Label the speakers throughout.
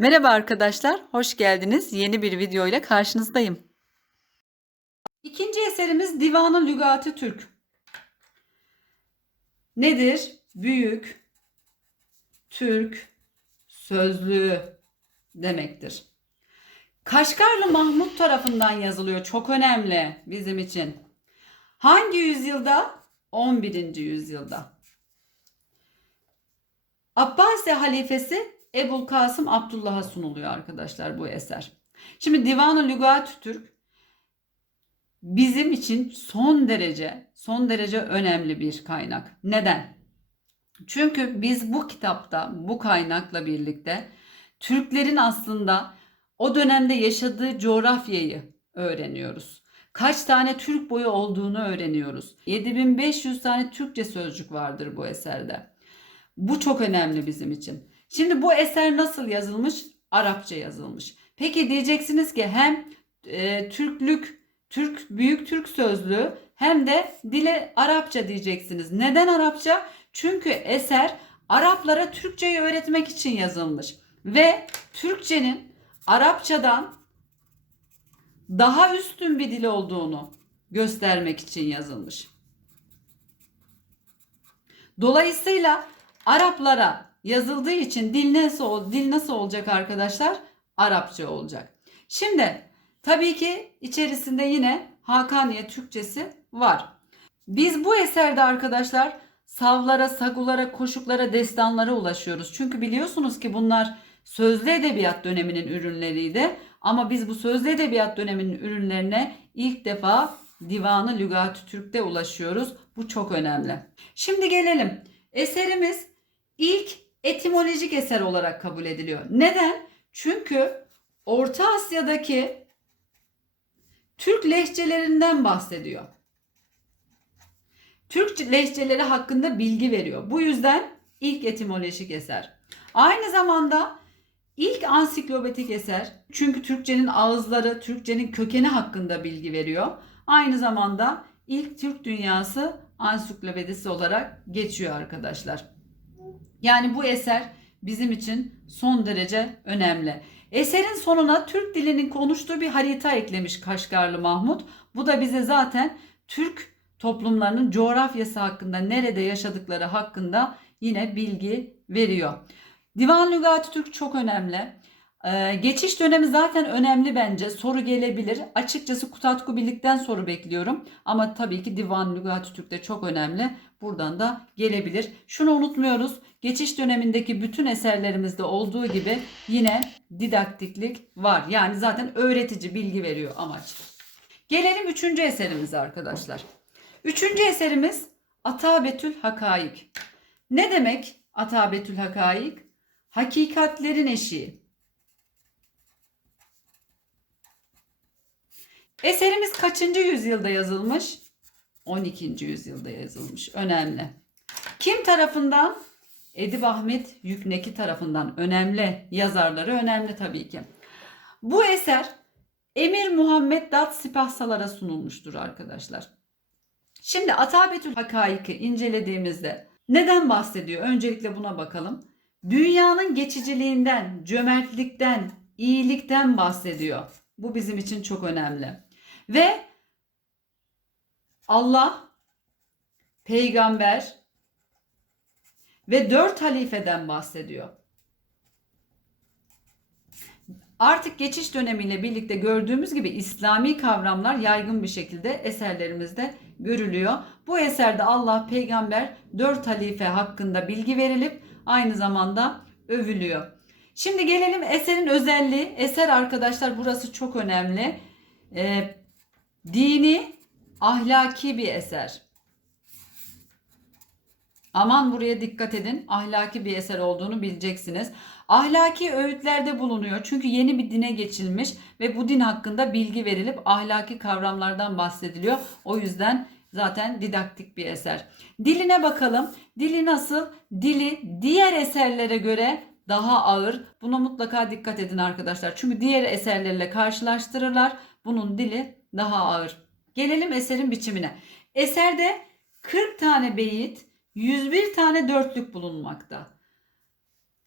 Speaker 1: Merhaba arkadaşlar, hoş geldiniz. Yeni bir video ile karşınızdayım. İkinci eserimiz Divan-ı Lügat-ı Türk. Nedir? Büyük, Türk, sözlüğü demektir. Kaşgarlı Mahmut tarafından yazılıyor. Çok önemli bizim için. Hangi yüzyılda? 11. yüzyılda. Abbasi halifesi Ebul Kasım Abdullah'a sunuluyor arkadaşlar bu eser. Şimdi Divan-ı Lügat Türk bizim için son derece son derece önemli bir kaynak. Neden? Çünkü biz bu kitapta bu kaynakla birlikte Türklerin aslında o dönemde yaşadığı coğrafyayı öğreniyoruz. Kaç tane Türk boyu olduğunu öğreniyoruz. 7500 tane Türkçe sözcük vardır bu eserde. Bu çok önemli bizim için. Şimdi bu eser nasıl yazılmış? Arapça yazılmış. Peki diyeceksiniz ki hem e, Türklük, Türk büyük Türk sözlüğü hem de dile Arapça diyeceksiniz. Neden Arapça? Çünkü eser Araplara Türkçeyi öğretmek için yazılmış ve Türkçenin Arapçadan daha üstün bir dil olduğunu göstermek için yazılmış. Dolayısıyla Araplara yazıldığı için dil nasıl dil nasıl olacak arkadaşlar? Arapça olacak. Şimdi tabii ki içerisinde yine Hakaniye Türkçesi var. Biz bu eserde arkadaşlar savlara, sagulara, koşuklara, destanlara ulaşıyoruz. Çünkü biliyorsunuz ki bunlar sözlü edebiyat döneminin ürünleriydi. Ama biz bu sözlü edebiyat döneminin ürünlerine ilk defa Divanı Lügat-ı Türk'te ulaşıyoruz. Bu çok önemli. Şimdi gelelim. Eserimiz ilk etimolojik eser olarak kabul ediliyor. Neden? Çünkü Orta Asya'daki Türk lehçelerinden bahsediyor. Türk lehçeleri hakkında bilgi veriyor. Bu yüzden ilk etimolojik eser. Aynı zamanda ilk ansiklopedik eser. Çünkü Türkçenin ağızları, Türkçenin kökeni hakkında bilgi veriyor. Aynı zamanda ilk Türk dünyası ansiklopedisi olarak geçiyor arkadaşlar. Yani bu eser bizim için son derece önemli. Eserin sonuna Türk dilinin konuştuğu bir harita eklemiş Kaşgarlı Mahmut. Bu da bize zaten Türk toplumlarının coğrafyası hakkında, nerede yaşadıkları hakkında yine bilgi veriyor. Divan Lügati Türk çok önemli. Ee, geçiş dönemi zaten önemli bence. Soru gelebilir. Açıkçası Kutatku Birlik'ten soru bekliyorum. Ama tabii ki Divan Lügati Türk de çok önemli. Buradan da gelebilir. Şunu unutmuyoruz. Geçiş dönemindeki bütün eserlerimizde olduğu gibi yine didaktiklik var. Yani zaten öğretici bilgi veriyor amaç. Gelelim üçüncü eserimize arkadaşlar. Üçüncü eserimiz Atabetül Hakaik. Ne demek Atabetül Hakaik? Hakikatlerin eşiği. Eserimiz kaçıncı yüzyılda yazılmış? 12. yüzyılda yazılmış. Önemli. Kim tarafından? Edip Ahmet Yükneki tarafından. Önemli. Yazarları önemli tabii ki. Bu eser Emir Muhammed Dat Sipahsalara sunulmuştur arkadaşlar. Şimdi Atabetül Hakaik'i incelediğimizde neden bahsediyor? Öncelikle buna bakalım. Dünyanın geçiciliğinden, cömertlikten, iyilikten bahsediyor. Bu bizim için çok önemli. Ve Allah, peygamber ve dört halifeden bahsediyor. Artık geçiş dönemiyle birlikte gördüğümüz gibi İslami kavramlar yaygın bir şekilde eserlerimizde görülüyor. Bu eserde Allah, peygamber, dört halife hakkında bilgi verilip aynı zamanda övülüyor. Şimdi gelelim eserin özelliği. Eser arkadaşlar burası çok önemli. Ee, dini, ahlaki bir eser. Aman buraya dikkat edin. Ahlaki bir eser olduğunu bileceksiniz. Ahlaki öğütlerde bulunuyor. Çünkü yeni bir dine geçilmiş ve bu din hakkında bilgi verilip ahlaki kavramlardan bahsediliyor. O yüzden zaten didaktik bir eser. Diline bakalım. Dili nasıl? Dili diğer eserlere göre daha ağır. Buna mutlaka dikkat edin arkadaşlar. Çünkü diğer eserlerle karşılaştırırlar. Bunun dili daha ağır. Gelelim eserin biçimine. Eserde 40 tane beyit, 101 tane dörtlük bulunmakta.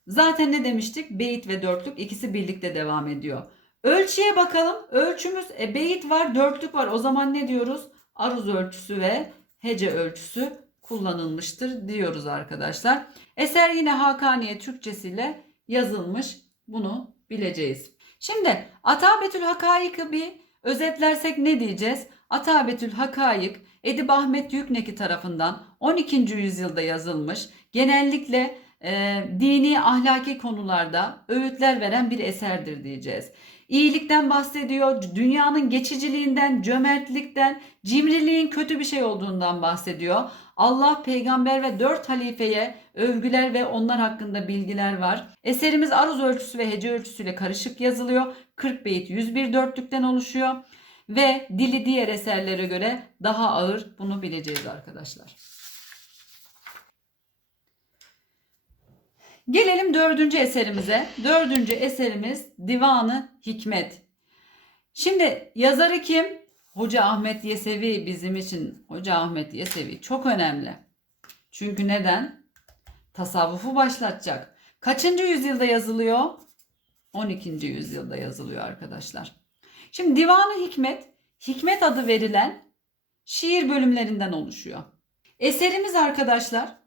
Speaker 1: Zaten ne demiştik? Beyit ve dörtlük ikisi birlikte devam ediyor. Ölçüye bakalım. Ölçümüz e, beyit var, dörtlük var. O zaman ne diyoruz? Aruz ölçüsü ve hece ölçüsü kullanılmıştır diyoruz arkadaşlar. Eser yine Hakaniye Türkçesiyle yazılmış. Bunu bileceğiz. Şimdi Atabetül Hakaik'ı bir özetlersek ne diyeceğiz? Atabetül Hakaik Edip Ahmet Yükneki tarafından 12. yüzyılda yazılmış. Genellikle e, dini ahlaki konularda öğütler veren bir eserdir diyeceğiz. İyilikten bahsediyor, dünyanın geçiciliğinden, cömertlikten, cimriliğin kötü bir şey olduğundan bahsediyor. Allah, peygamber ve dört halifeye övgüler ve onlar hakkında bilgiler var. Eserimiz aruz ölçüsü ve hece ölçüsüyle karışık yazılıyor. 40 beyit 101 dörtlükten oluşuyor. Ve dili diğer eserlere göre daha ağır bunu bileceğiz arkadaşlar. Gelelim dördüncü eserimize. Dördüncü eserimiz Divanı Hikmet. Şimdi yazarı kim? Hoca Ahmet Yesevi bizim için. Hoca Ahmet Yesevi çok önemli. Çünkü neden? Tasavvufu başlatacak. Kaçıncı yüzyılda yazılıyor? 12. yüzyılda yazılıyor arkadaşlar. Şimdi Divanı Hikmet, Hikmet adı verilen şiir bölümlerinden oluşuyor. Eserimiz arkadaşlar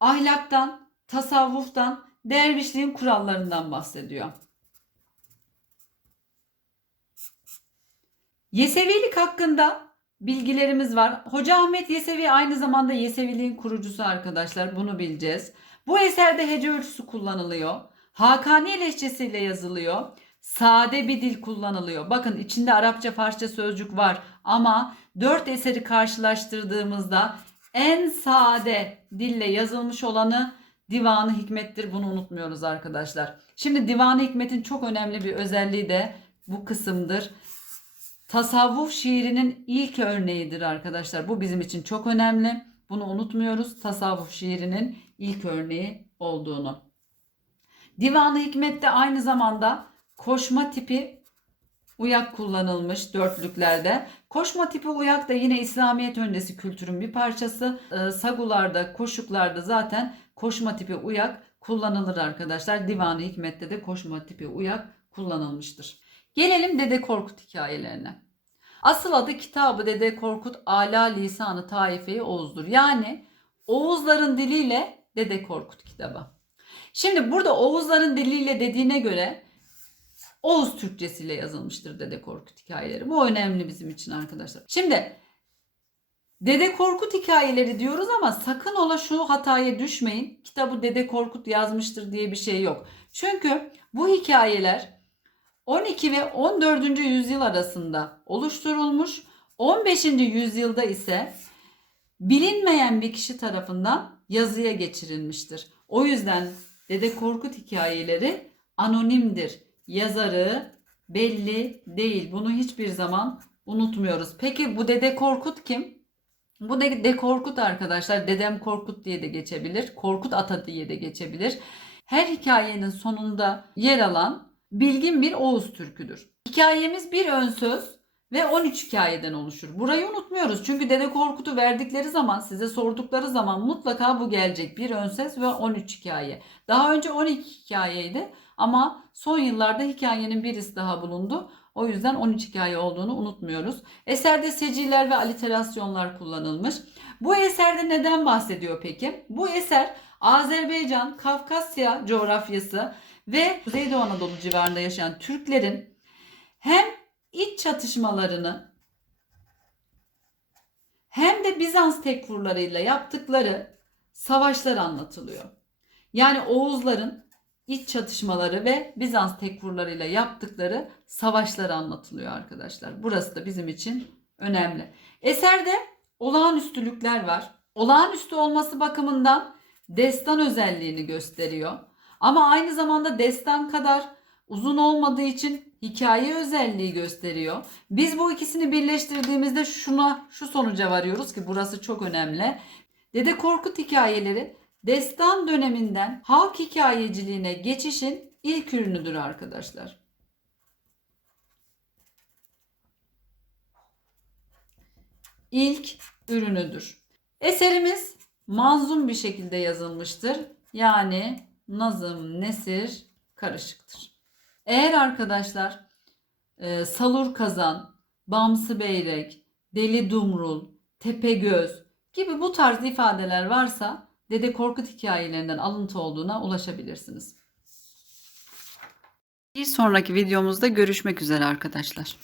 Speaker 1: ahlaktan, tasavvuftan, dervişliğin kurallarından bahsediyor. Yesevilik hakkında bilgilerimiz var. Hoca Ahmet Yesevi aynı zamanda Yeseviliğin kurucusu arkadaşlar. Bunu bileceğiz. Bu eserde hece ölçüsü kullanılıyor. Hakani lehçesiyle yazılıyor. Sade bir dil kullanılıyor. Bakın içinde Arapça, Farsça sözcük var ama dört eseri karşılaştırdığımızda en sade dille yazılmış olanı Divanı Hikmet'tir. Bunu unutmuyoruz arkadaşlar. Şimdi Divanı Hikmet'in çok önemli bir özelliği de bu kısımdır. Tasavvuf şiirinin ilk örneğidir arkadaşlar. Bu bizim için çok önemli. Bunu unutmuyoruz. Tasavvuf şiirinin ilk örneği olduğunu. Divanı Hikmet'te aynı zamanda koşma tipi uyak kullanılmış dörtlüklerde. Koşma tipi uyak da yine İslamiyet öncesi kültürün bir parçası. Ee, sagularda, koşuklarda zaten koşma tipi uyak kullanılır arkadaşlar. Divanı Hikmet'te de koşma tipi uyak kullanılmıştır. Gelelim Dede Korkut hikayelerine. Asıl adı kitabı Dede Korkut Ala Lisanı Taife-i Oğuz'dur. Yani Oğuzların diliyle Dede Korkut kitabı. Şimdi burada Oğuzların diliyle dediğine göre Oğuz Türkçesiyle yazılmıştır Dede Korkut hikayeleri. Bu önemli bizim için arkadaşlar. Şimdi Dede Korkut hikayeleri diyoruz ama sakın ola şu hataya düşmeyin. Kitabı Dede Korkut yazmıştır diye bir şey yok. Çünkü bu hikayeler 12 ve 14. yüzyıl arasında oluşturulmuş. 15. yüzyılda ise bilinmeyen bir kişi tarafından yazıya geçirilmiştir. O yüzden Dede Korkut hikayeleri anonimdir. Yazarı belli değil. Bunu hiçbir zaman unutmuyoruz. Peki bu Dede Korkut kim? Bu Dede Korkut arkadaşlar Dedem Korkut diye de geçebilir. Korkut Ata diye de geçebilir. Her hikayenin sonunda yer alan bilgin bir Oğuz türküdür. Hikayemiz bir ön söz ve 13 hikayeden oluşur. Burayı unutmuyoruz. Çünkü Dede Korkut'u verdikleri zaman, size sordukları zaman mutlaka bu gelecek. Bir ön ses ve 13 hikaye. Daha önce 12 hikayeydi ama son yıllarda hikayenin birisi daha bulundu. O yüzden 13 hikaye olduğunu unutmuyoruz. Eserde seciler ve aliterasyonlar kullanılmış. Bu eserde neden bahsediyor peki? Bu eser Azerbaycan, Kafkasya coğrafyası ve Kuzeydoğu Anadolu civarında yaşayan Türklerin hem iç çatışmalarını hem de Bizans tekfurlarıyla yaptıkları savaşlar anlatılıyor. Yani Oğuzların iç çatışmaları ve Bizans tekfurlarıyla yaptıkları savaşlar anlatılıyor arkadaşlar. Burası da bizim için önemli. Eserde olağanüstülükler var. Olağanüstü olması bakımından destan özelliğini gösteriyor. Ama aynı zamanda destan kadar uzun olmadığı için hikaye özelliği gösteriyor. Biz bu ikisini birleştirdiğimizde şuna şu sonuca varıyoruz ki burası çok önemli. Dede Korkut hikayeleri destan döneminden halk hikayeciliğine geçişin ilk ürünüdür arkadaşlar. İlk ürünüdür. Eserimiz manzum bir şekilde yazılmıştır. Yani nazım, nesir karışıktır. Eğer arkadaşlar e, salur kazan, bamsı beyrek, deli dumrul, tepe göz gibi bu tarz ifadeler varsa Dede Korkut hikayelerinden alıntı olduğuna ulaşabilirsiniz. Bir sonraki videomuzda görüşmek üzere arkadaşlar.